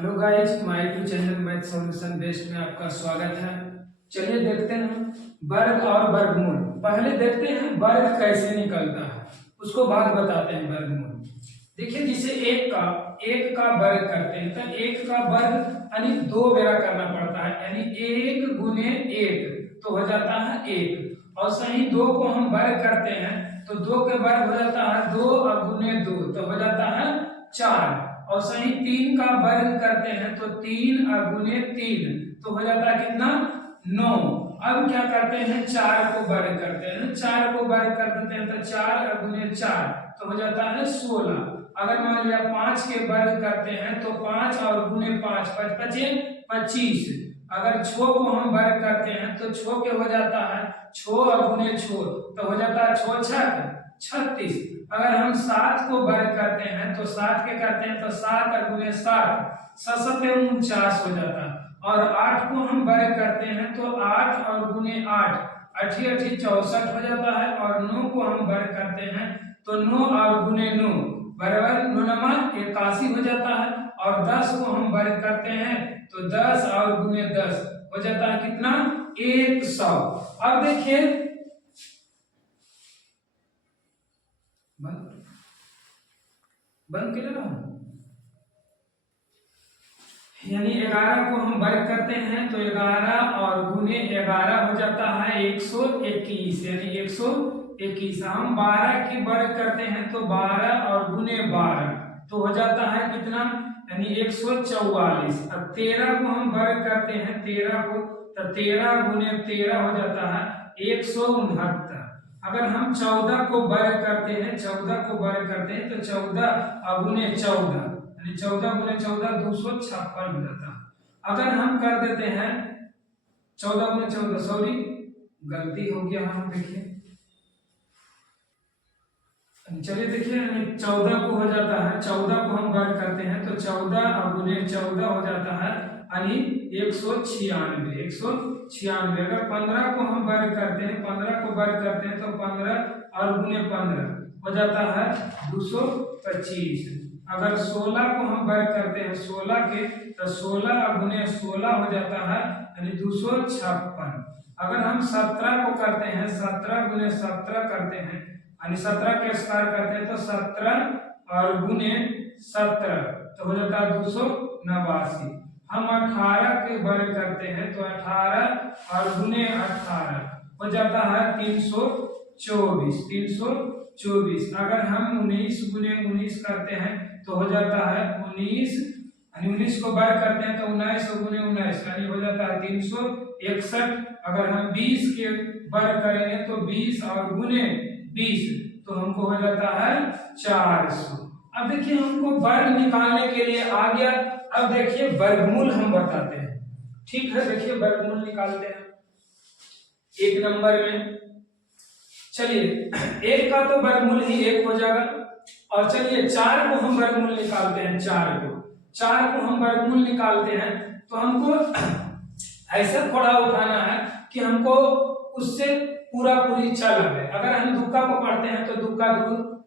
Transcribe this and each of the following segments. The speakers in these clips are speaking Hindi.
Hello guys, my YouTube channel math solution based में आपका स्वागत है। चलिए देखते हैं वर्ग और वर्गमूल। पहले देखते हैं वर्ग कैसे निकलता है, उसको बाद बताते हैं वर्गमूल। देखिए, जिसे एक का वर्ग करते हैं तो एक का वर्ग यानी दो बेरा करना पड़ता है, यानी एक गुने एक तो हो जाता है एक। और सही दो को हम वर्ग करते हैं तो दो के वर्ग हो जाता है दो और गुने दो तो हो जाता है चार। और सही तीन का वर्ग करते हैं तो तीन और गुने तीन तो हो जाता है कितना, नौ। अब क्या करते हैं, चार को वर्ग करते हैं, चार को वर्ग कर देते हैं तो चार और गुने चार तो हो जाता है 16। अगर मान लिया पांच के वर्ग करते हैं तो पांच और गुने पांच, पांच पचे 25। अगर छो को हम वर्ग करते हैं तो छो के हो जाता है छो और गुने छो तो हो जाता है छो छक 36। अगर हम सात को वर्ग करते हैं तो सात के करते हैं तो सात और गुने सात, 49 हो जाता है। और आठ को हम वर्ग करते हैं तो आठ और गुने आठ, 64 हो जाता है। और नौ को हम वर्ग करते हैं तो नौ और गुने नौ बराबर 81 हो जाता है। और 10 को हम वर्ग करते हैं तो 10 और गुने 10 हो जाता है कितना, 100। अब देखिए बंद कर रहा हूं, यानी 11 को हम वर्ग करते हैं तो 11 और गुने 11 हो जाता है 121, यानी 121। हम 12 की वर्ग करते हैं तो 12 और गुने 12 तो हो जाता है कितना, यानी 144। अब 13 को हम वर्ग करते हैं 13 को तो 13 गुने 13 हो जाता है 169। अगर हम 14 को वर्ग करते हैं, 14 को वर्ग करते हैं तो 14 और गुने 14 यानी 14 गुने 14 256 हो जाता है। अगर हम कर देते हैं 14 गुने 14, सॉरी गलती हो गया, हम देखिए चलिए देखिए 14 को हो जाता है, 14 को हम वर्ग करते हैं तो 14 और गुने 14 हो जाता है यानी 196, 196। अगर 15 को हम वर्ग करते हैं, 15 को वर्ग करते हैं तो 15 और गुने 15 हो जाता है 225। अगर 16 को हम वर्ग करते हैं 16 के तो 16 और गुने 16 हो जाता है यानी 256। अगर हम 17 को करते हैं, 17 गुने 17 करते हैं यानी 17 के स्क्वायर करते हैं तो 17 और गुने 17 तो हो जाता है 289। हम 18 के वर्ग करते हैं तो 18 और गुने 18 हो जाता है 324, 324। अगर हम 19 गुने 19 करते हैं तो हो जाता है 19, यानी 19 को वर्ग करते हैं तो 19 गुने 19 यानी हो जाता है 361। अगर हम 20 के वर्ग करेंगे तो 20 और गुने 20 तो हमको हो जाता है 400। अब देखिए हमको वर्ग निकालने के लिए आ गया। अब देखिए वर्गमूल हम बताते हैं, ठीक है। देखिए वर्गमूल निकालते हैं एक नंबर में। चलिए एक का तो वर्गमूल ही एक हो जाएगा। और चलिए 4 को हम वर्गमूल निकालते हैं, 4 को हम वर्गमूल निकालते हैं तो हमको ऐसा थोड़ा उठाना है कि हमको उससे पूरा पूरी चल है। अगर हम दुक्का को पढ़ते हैं तो दुक्का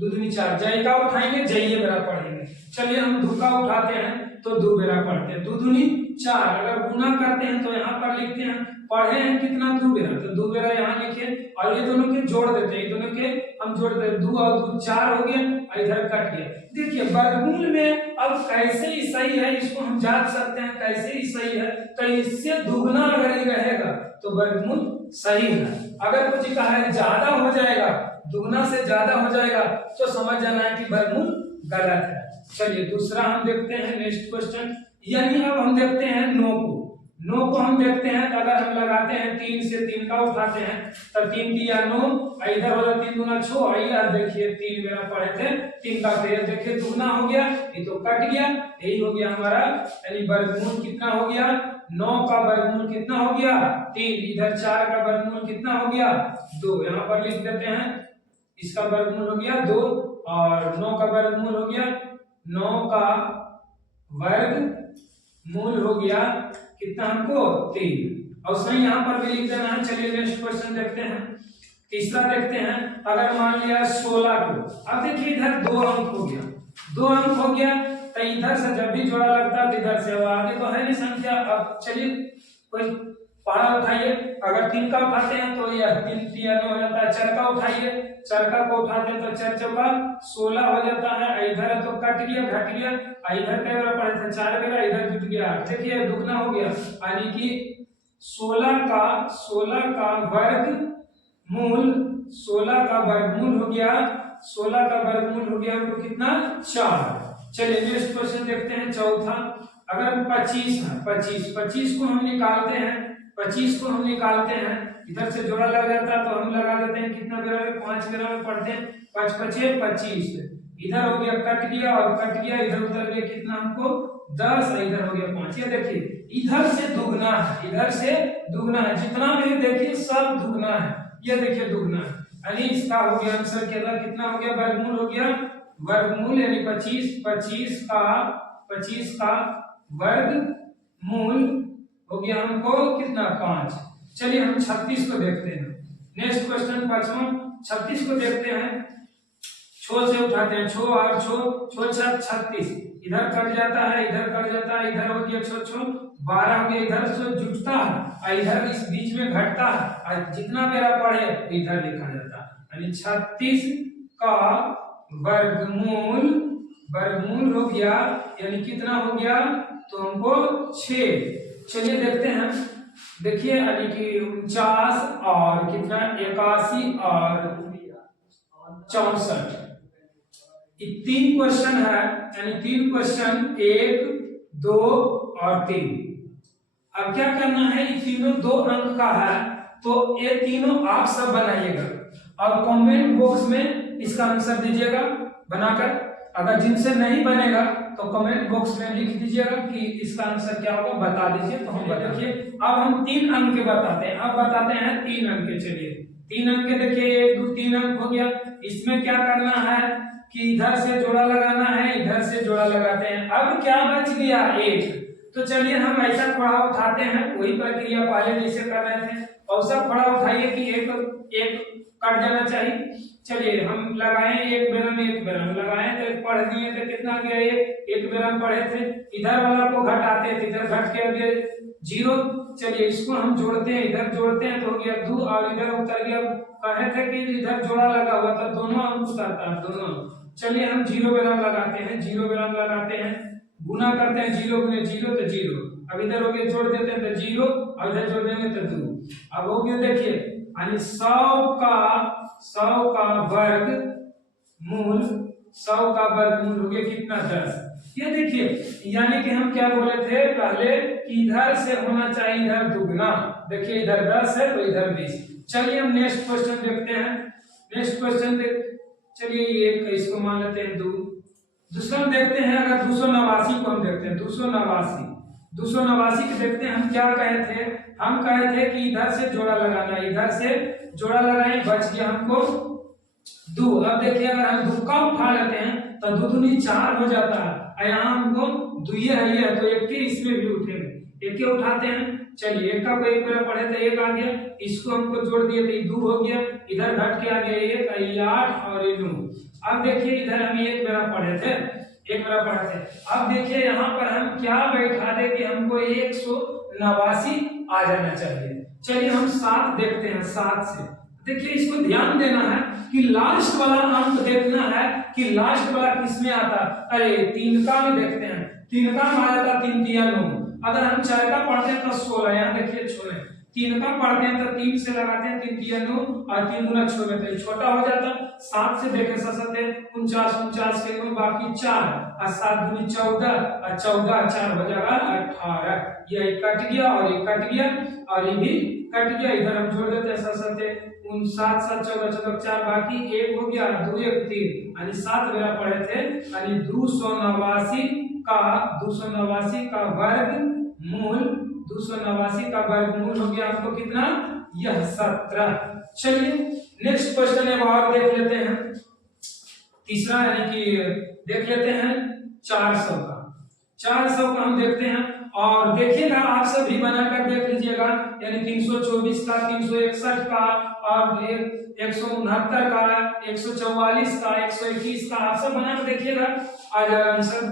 दूधनी चार, जय का उठाएंगे जय बेरा पढ़ेंगे। चलिए हम दुक्का उठाते हैं तो दो बेरा पढ़ते हैं, दूधनी चार। अगर गुना करते हैं तो यहाँ पर लिखते हैं, पढ़े हैं कितना, दो बेरा, तो दो बेरा यहाँ लिखे और ये दोनों के जोड़ देते हैं, ये दोनों के हम जोड़ देते हैं, 2 और 2 4 हो गया और इधर कट गया। देखिए वर्गमूल में अब कैसे ही सही है, इसको हम जांच सकते हैं कैसे ही सही है। तो इससे दुगना अगर ये रहेगा तो वर्गमूल सही है। अगर कुछ कहा है ज्यादा हो जाएगा, दुगना से ज्यादा हो जाएगा तो समझ जाना है कि वर्गमूल गलत है। चलिए दूसरा हम देखते हैं, नेक्स्ट क्वेश्चन। यानी अब हम देखते हैं 9 को। 9 को हम देखते हैं तो अगर हम लगाते हैं 3 से 3 का उठाते हैं तो 3 दिया 9, इधर वाला 3 गुना 6, इधर देखिए 3 मेरा पढ़े थे 3 का फिर देखिए दुगना हो गया, ये तो कट गया, यही हो गया हमारा। यानी वर्गमूल कितना हो गया, 9 का वर्गमूल कितना हो गया 3, इधर 4 का वर्गमूल कितना हो गया 2, यहाँ पर लिख देते हैं। इसका वर्गमूल हो गया 2 और 9 का वर्गमूल हो गया, 9 का वर्गमूल हो गया कितना हमको 3। और सही यहाँ पर भी लिख देना है। चलिए नेक्स्ट क्वेश्चन देखते हैं, तीसरा देखते हैं। अगर मान लिया 16 को, अब देखिए इधर 2 अंक हो गया, 2 अंक हो गया तो इधर से जब भी जोड़ा लगता है तो इधर से, आगे तो है नहीं संख्या। अब चलिए कोई पहाड़ा उठाइए, अगर 3 का उठाते हैं तो यह 3 3 हो जाता है। 4 का उठाइए, 4 का को उठाते हैं तो 4 चौका 16 हो जाता है। इधर है तो कट गया घट गया, इधर कई बार पढ़े थे 4 बेरा, इधर जुट गया, देखिए दुगना हो गया, यानी कि 16 का वर्गमूल, 16 का वर्गमूल हो गया, 16 का वर्गमूल हो गया तो कितना 4। चलिए नेक्स्ट क्वेश्चन देखते हैं चौथा। अगर 25 है, 25 को हम निकालते हैं, 25 को हम निकालते हैं, इधर से जोड़ा लग जाता है तो हम लगा देते हैं कितना बेरा में, 5 बेरा में पढ़ते हैं, 5 5 25, इधर हो गया कट गया और कट गया, इधर उतर गया कितना हमको 10, इधर हो गया 5। ये देखिए इधर से दुगना है, इधर से दुगना है, जितना भी देखिए सब दुगना है, ये देखिए दुगना है, यानी इसका हो गया आंसर कितना हो गया, वर्गमूल हो गया, वर्गमूल यानी 25 का वर्गमूल हो गया हमको कितना 5। चलिए हम 36 को देखते हैं। नेक्स्ट क्वेश्चन 5वां, 36 को देखते हैं। छो से उठाते हैं, छो और छो 36, इधर कट जाता है, इधर कट जाता है, इधर हो गया छो 12 हो गया, इधर से जुटता है, इधर इस बीच में घटता है, और जितना मेरा पढ़े इधर लिखा जाता है, यानी 36 का वर्गमूल हो गया, यानी कितना हो गया तो हमको 6। चलिए देखते हैं, देखिए यानी कि 49 और कितना 81 और 64, ये 3 क्वेश्चन है, यानी 3 क्वेश्चन 1 2 और 3। अब क्या करना है, ये तीनों 2 अंक का है, तो ये तीनों आप सब बनाइएगा और कमेंट बॉक्स में इसका आंसर दीजिएगा बनाकर। अगर जिनसे नहीं बनेगा तो कमेंट बॉक्स में लिख दीजिएगा कि इसका आंसर क्या होगा, बता दीजिए तो हम बताइए। अब हम 3 अंक के बताते हैं, अब बताते हैं 3 अंक के। चलिए 3 अंक के देखिए 1 2 3 अंक हो गया, इसमें क्या करना है कि इधर से जोड़ा लगाना है, इधर से जोड़ा लगाते हैं। अब क्या बच गया 1, तो चलिए हम ऐसा खड़ा उठाते हैं, वही प्रक्रिया पहले जैसे कर रहे थे, और सब खड़ा उठाइए कि एक कट जाना चाहिए। चलिए हम लगाए एक बेरा में लगाए तो पढ़ दिए थे, कितना गया एक बेरा में पढ़े थे, इधर वाला को घटाते थे, इधर घट के गया 0। चलिए इसको हम जोड़ते हैं, इधर जोड़ते हैं तो हो गया 2 और इधर उतर गया, कहे थे कि इधर जोड़ा लगा हुआ था, दोनों अंक उतरता है दोनों। चलिए हम 0 बेरा लगाते हैं, 0 बेरा लगाते हैं, गुना करते हैं, 0 गुने 0 तो 0, अब इधर हो गया जोड़ देते हैं तो 0 और इधर जोड़ देंगे तो 2। अब हो गया देखिए, यानी 100 का वर्गमूल, 100 का वर्गमूल हो गया कितना 10। ये देखिए यानी कि हम क्या बोले थे पहले कि इधर से होना चाहिए इधर दुगना, देखिए इधर 10 है तो इधर 20। चलिए हम नेक्स्ट क्वेश्चन देखते हैं। नेक्स्ट क्वेश्चन चलिए एक इसको मान लेते हैं 2। दूसरा देखते हैं, अगर 289 को हम देखते हैं, 289 को देखते हैं। हम क्या कहे थे, हम कहे थे कि इधर से जोड़ा लगाना, इधर से जोड़ा लगाए, बच गया हमको 2। अब देखिए अगर हम 2 का उठा लेते हैं तो 2 दूनी 4 हो जाता है, यहाँ हमको 2 है तो 1 के इसमें भी उठेगा, 1 के उठाते हैं। चलिए 1 का को 1 बेरा पढ़े थे 1 आ गया, इसको हमको जोड़ दिए तो 2 हो गया, इधर घट के आ गया 1 8 और 9। अब देखिए इधर हम 1 बेरा पढ़े थे, 1 बेरा पढ़े थे। अब देखिए यहाँ पर हम क्या बैठा दे कि हमको 189 आ जाना चाहिए। चलिए हम 7 देखते हैं, 7 से देखिए इसको ध्यान देना है कि लास्ट वाला अंक देखना है कि लास्ट वाला किसमें आता है। अरे 3 का में देखते हैं, 3 का में आ जाता 3 3 9। अगर हम 4 का पढ़ते हैं तो 16, यहाँ देखिए 6, 3 का पढ़ते हैं तो 3 से लगाते हैं, 3 3 9 और 3 गुना 6 में तो छोटा हो जाता। 7 से देखे 49 के गुण बाकी 4 और 7 दूनी 14 और 14 4 हो जाएगा 18। ये कट गया और ये कट गया और ये भी कट गया, इधर हम जोड़ देते हैं 7 7 14 14 4 बाकी 1 हो गया, 2 1 3, यानी 7 बेरा पढ़े थे, यानी 289 का वर्गमूल, 289 का वर्गमूल हो गया हमको कितना, यह 17। चलिए नेक्स्ट क्वेश्चन एक और देख लेते हैं, तीसरा यानी कि देख लेते हैं 400 का। 400 का हम देखते हैं और देखिएगा आप सभी बनाकर देख लीजिएगा, यानी 324 का, 361 का और 169 का, 144 का, 121 का, आप सब बनाकर देखिएगा आ जाएगा आंसर।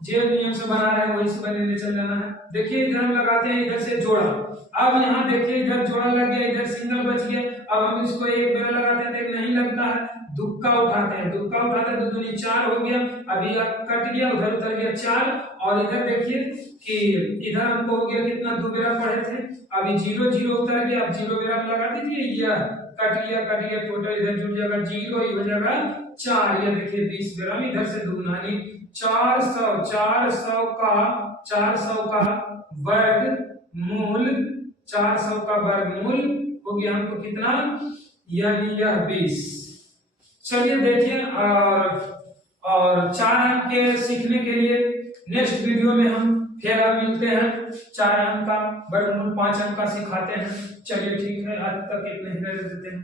जो नियम से बना रहे हैं वही से बनने चल जाना है। देखिए इधर हम लगाते हैं इधर से जोड़ा, अब यहाँ देखिए इधर जोड़ा लग गया, इधर सिंगल बच गया। अब हम इसको एक बेरा लगाते हैं तो एक नहीं लगता है, दुक्का उठाते हैं, दुक्का उठाते हैं तो दूनी 4 हो गया। अभी कट गया, उधर उतर गया 4, और इधर देखिए कि इधर हमको हो गया कितना, 2 बेरा पढ़े थे, अभी 0 0 उतर गया। अब 0 बेरा लगा दीजिए, यह कट गया, टोटल इधर जुड़ जाएगा 0, ये हो जाएगा 4। ये देखिए 20 बेरा में इधर से दूना, यानी 400 का वर्गमूल, 400 का वर्गमूल हो गया हमको कितना, यानी यह 20। चलिए देखिए, और 4 अंक के सीखने के लिए नेक्स्ट वीडियो में हम फिर मिलते हैं। 4 अंक का वर्गमूल 5 अंक का सिखाते हैं। चलिए ठीक है, आज तक इतना ही रह देते हैं।